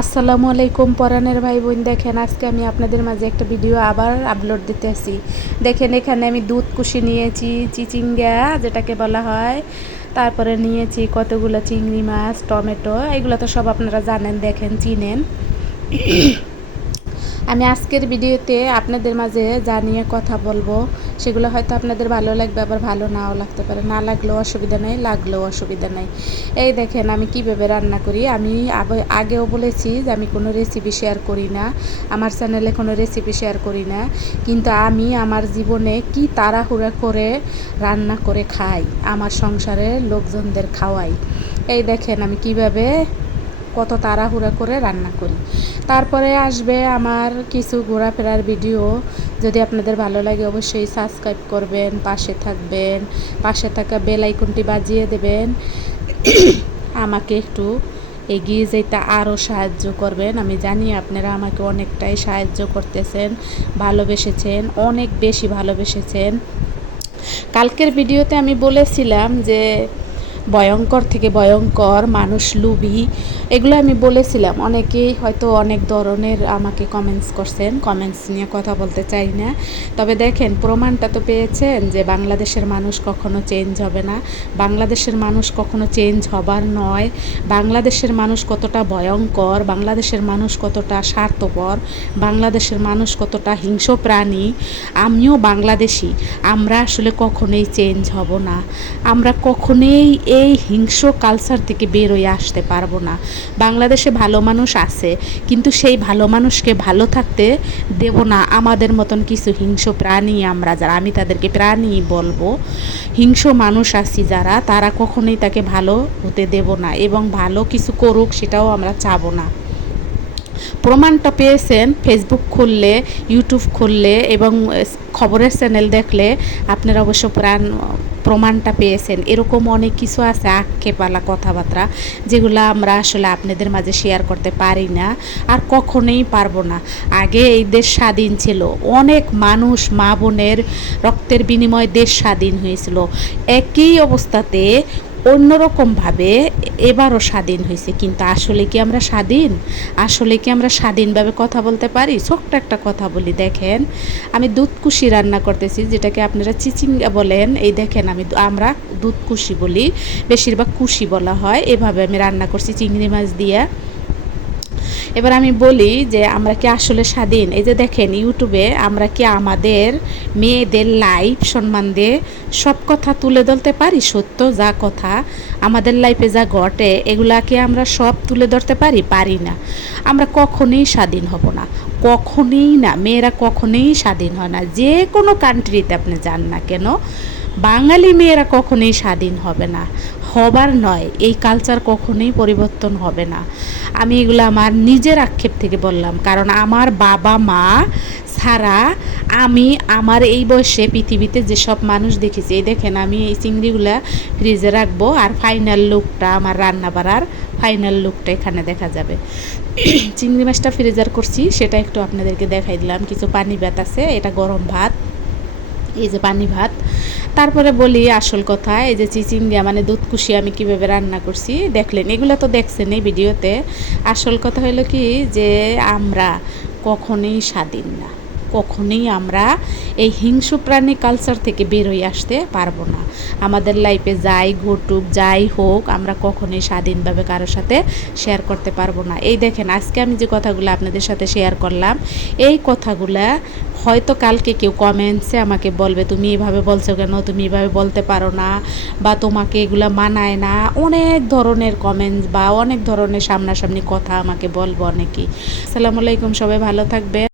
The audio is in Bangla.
আসসালামু আলাইকুম পরানের ভাই বোন দেখেন আজকে আমি আপনাদের মাঝে একটা ভিডিও আবার আপলোড দিতে আসি। দেখেন এখানে আমি দুধ কুশি নিয়েছি, চিচিঙ্গা যেটাকে বলা হয়। তারপরে নিয়েছি কতগুলো চিংড়ি মাছ, টমেটো, এগুলো তো সব আপনারা জানেন, দেখেন, চিনেন। আমি আজকের ভিডিওতে আপনাদের মাঝে যা নিয়ে কথা বলব। সেগুলো হয়তো আপনাদের ভালো লাগবে, আবার ভালো নাও লাগতে পারে। না লাগলেও অসুবিধা নেই, লাগলেও অসুবিধা নেই। এই দেখেন আমি কীভাবে রান্না করি। আমি আগেও বলেছি যে আমি কোনো রেসিপি শেয়ার করি না। আমার চ্যানেলে কোনো রেসিপি শেয়ার করি না। কিন্তু আমি আমার জীবনে কি তাড়াহুড়া করে রান্না করে খাই, আমার সংসারের লোকজনদের খাওয়াই। এই দেখেন আমি কীভাবে কত তাড়াহুড়া করে রান্না করি। তারপরে আসবে আমার কিছু ঘোরাফেরার ভিডিও যদি আপনাদের ভালো লাগে অবশ্যই সাবস্ক্রাইব করবেন, পাশে থাকবেন, পাশে থাকা বেল আইকনটি বাজিয়ে দেবেন। আমাকে একটু এগিয়ে যেতে আরও সাহায্য করবেন। আমি জানি আপনারা আমাকে অনেকটাই সাহায্য করতেছেন, ভালোবেসেছেন, অনেক বেশি ভালোবেসেছেন। কালকের ভিডিওতে আমি বলেছিলাম যে ভয়ঙ্কর থেকে ভয়ঙ্কর, মানুষ লুবি, এগুলো আমি বলেছিলাম। অনেকেই হয়তো অনেক ধরনের আমাকে কমেন্টস করছেন। কমেন্টস নিয়ে কথা বলতে চাই না। তবে দেখেন, প্রমাণটা তো পেয়েছেন যে বাংলাদেশের মানুষ কখনো চেঞ্জ হবে না। বাংলাদেশের মানুষ কখনো চেঞ্জ হবার নয়। বাংলাদেশের মানুষ কতটা ভয়ঙ্কর, বাংলাদেশের মানুষ কতটা স্বার্থপর, বাংলাদেশের মানুষ কতটা হিংস্র প্রাণী। আমিও বাংলাদেশি। আমরা আসলে কখনোই চেঞ্জ হব না। আমরা কখনোই এই হিংস্র কালচার থেকে বেরোয় আসতে পারব না। বাংলাদেশে ভালো মানুষ আছে, কিন্তু সেই ভালো মানুষকে ভালো থাকতে দেব না। আমাদের মতন কিছু হিংস্র প্রাণী আমরা যারা, আমি তাদেরকে প্রাণী বলব। হিংস্র মানুষ আছি যারা, তারা কখনোই তাকে ভালো হতে দেব না এবং ভালো কিছু করুক সেটাও আমরা চাবো না। প্রমাণটা পেয়েছেন ফেসবুক খুললে ইউটিউব খুললে এবং খবরের চ্যানেল দেখলে, আপনারা অবশ্য প্রাণ প্রমাণটা পেয়েছেন। এরকম অনেক কিছু আছে আক্ষেপালা কথাবার্তা, যেগুলো আমরা আসলে আপনাদের মাঝে শেয়ার করতে পারি না আর কখনোই পারব না। আগে এই দেশ স্বাধীন ছিল। অনেক মানুষ মা বোনের রক্তের বিনিময়ে দেশ স্বাধীন হয়েছিল। একই অবস্থাতে অন্যরকমভাবে এবারও স্বাধীন হয়েছে কিন্তু আসলে কি আমরা স্বাধীন? আসলে কি আমরা স্বাধীনভাবে কথা বলতে পারি? ছোট্ট একটা কথা বলি, দেখেন, আমি দুধকুশি রান্না করতেছি, যেটাকে আপনারা চিচিঙ্গা বলেন, এই দেখেন আমি আমরা দুধকুশি বলি, বেশিরভাগ কুশি বলা হয়, এভাবে আমি রান্না করছি, চিংড়ি মাছ দিয়ে। এবার আমি বলি যে আমরা কি আসলে স্বাধীন? এই যে দেখেন, ইউটিউবে আমরা কি আমাদের মেয়েদের লাইফ সম্মান দিয়ে সব কথা তুলে ধরতে পারি? সত্য যা কথা, আমাদের লাইফে যা ঘটে এগুলাকে আমরা সব তুলে ধরতে পারি? পারি না। আমরা কখনোই স্বাধীন হব না। কখনোই না। মেয়েরা কখনোই স্বাধীন হয় না। যে কোনো কান্ট্রিতে আপনি যান না কেন, বাঙালি মেয়েরা কখনোই স্বাধীন হবে না। হবার নয়, এই কালচার কখনোই পরিবর্তন হবে না। আমি এগুলো আমার নিজের আক্ষেপ থেকে বললাম, কারণ আমার বাবা মা ছাড়া আমি আমার এই বয়সে পৃথিবীতে যেসব মানুষ দেখেছি, এই দেখেন আমি এই চিংড়িগুলা ফ্রিজে রাখব আর ফাইনাল লুকটা আমার রান্না বাড়ার ফাইনাল লুকটা এখানে দেখা যাবে। চিংড়ি মাছটা ফ্রিজার করছি, সেটা একটু আপনাদেরকে দেখাই দিলাম। কিছু পানি ভাত আছে, এটা গরম ভাত, এই যে পানি ভাত। তারপরে বলি আসল কথা, এই যে চিচিঙ্গা মানে দুধ কুশি আমি কীভাবে রান্না করছি, দেখলেন, এগুলো তো দেখছেন এই ভিডিওতে। আসল কথা হলো কি যে আমরা কখনোই স্বাধীন না। কখনোই আমরা এই হিংস্র প্রাণী কালচার থেকে বেরোয় আসতে পারব না। আমাদের লাইফে যাই ঘটুক, যাই হোক, আমরা কখনোই স্বাধীনভাবে কারোর সাথে শেয়ার করতে পারব না। এই দেখেন, আজকে আমি যে কথাগুলো আপনাদের সাথে শেয়ার করলাম, এই কথাগুলা হয়তো কালকে কেউ কমেন্টসে আমাকে বলবে, তুমি এভাবে বলছো কেন? তুমি এভাবে বলতে পারো না। বা তোমাকে এগুলো মানায় না। অনেক ধরনের কমেন্টস বা অনেক ধরনের সামনাসামনি কথা আমাকে বলব অনেকেই। আসসালামু আলাইকুম, সবাই ভালো থাকবে